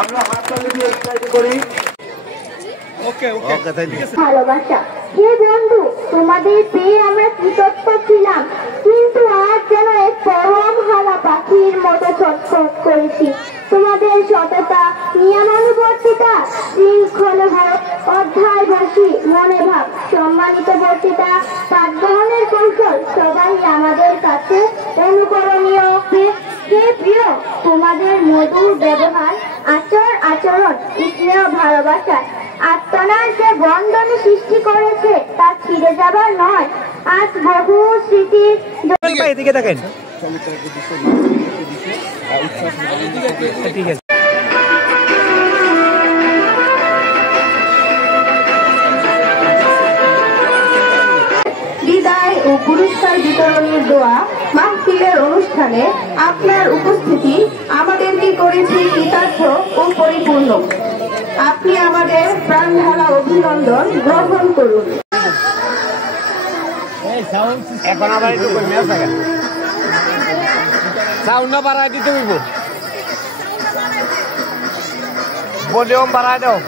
আমরা হাততালি দিয়ে উৎসাহিত করি। ভালোবাসা। হে বন্ধু, তোমাদের পেয়ে আমরা কৃতজ্ঞ ছিলাম, কিন্তু আজ যেন এক পরম হারা পাখির মতো ছটফট করেছি। তোমাদের সততা, নিয়মানুবর্তিতা, শৃঙ্খলবোধ, অধ্যায়ভাষী মনোভাব, সম্মানিত বর্তিতা, পাঠগ্রহণের কৌশল সবাই আমাদের কাছে অনুকরণীয়। হে প্রিয়, তোমাদের মধুর ব্যবহার, আচরণ, স্নেহ, ভালোবাসা আত্মনার যে বন্ধন সৃষ্টি করেছে তা ছিঁড়ে যাবার নয়। আজ বহু স্মৃতির এদিকে দেখেন। বিদায় ও পুরস্কার বিতরণের দোয়া মাহফিলের অনুষ্ঠানে আপনার উপস্থিতি আমাদেরকে করেছে কৃতার্থ ও পরিপূর্ণ। আপনি আমাদের প্রাণঢালা অভিনন্দন গ্রহণ করুন। এখন আবার একটু কমে আছে, সাউন্ডটা বাড়াই দিতে হইব, ভলিউম বাড়াই দাও।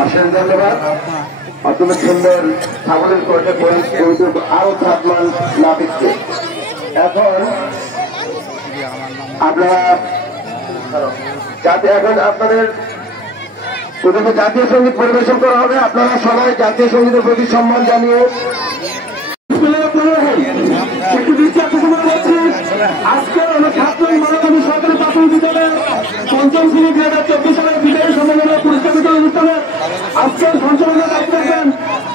অশেষ ধন্যবাদ। অত্যন্ত সুন্দর ছাগলের কোর্টে আরো ছাত্রমান না দিচ্ছে। এখন আপনারা এখন আপনাদের প্রথমে জাতীয় সঙ্গীত পরিবেশন করা হবে। আপনারা সবাই জাতীয় সঙ্গীতের প্রতি সম্মান জানিয়ে একটু বিশ্বাস করছি। আজকে আমরা ছাত্র মানবানী সরকারি প্রাথমিক বিদ্যালয়ের পঞ্চম শ্রেণী 2024 সালের বিদায়ী সম্মেলনের পুরস্কার বিতরণ অনুষ্ঠানে আজকের সঞ্চালনের দায়িত্ব রাখবেন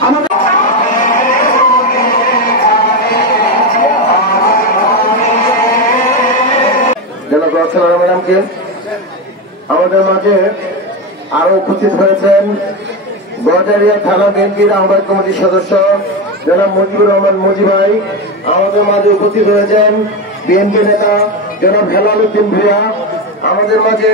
আমাদের জনাব রচনা ম্যাডামকে। আমাদের মাঝে আরো উপস্থিত হয়েছেন গজারিয়া থানা বিএনপির আহ্বায়ক কমিটির সদস্য জনাব মুজিবুর রহমান মুজি ভাই। আমাদের মাঝে উপস্থিত হয়েছেন বিএনপি নেতা জনাব হেলাল উদ্দিন ভূঁইয়া। আমাদের মাঝে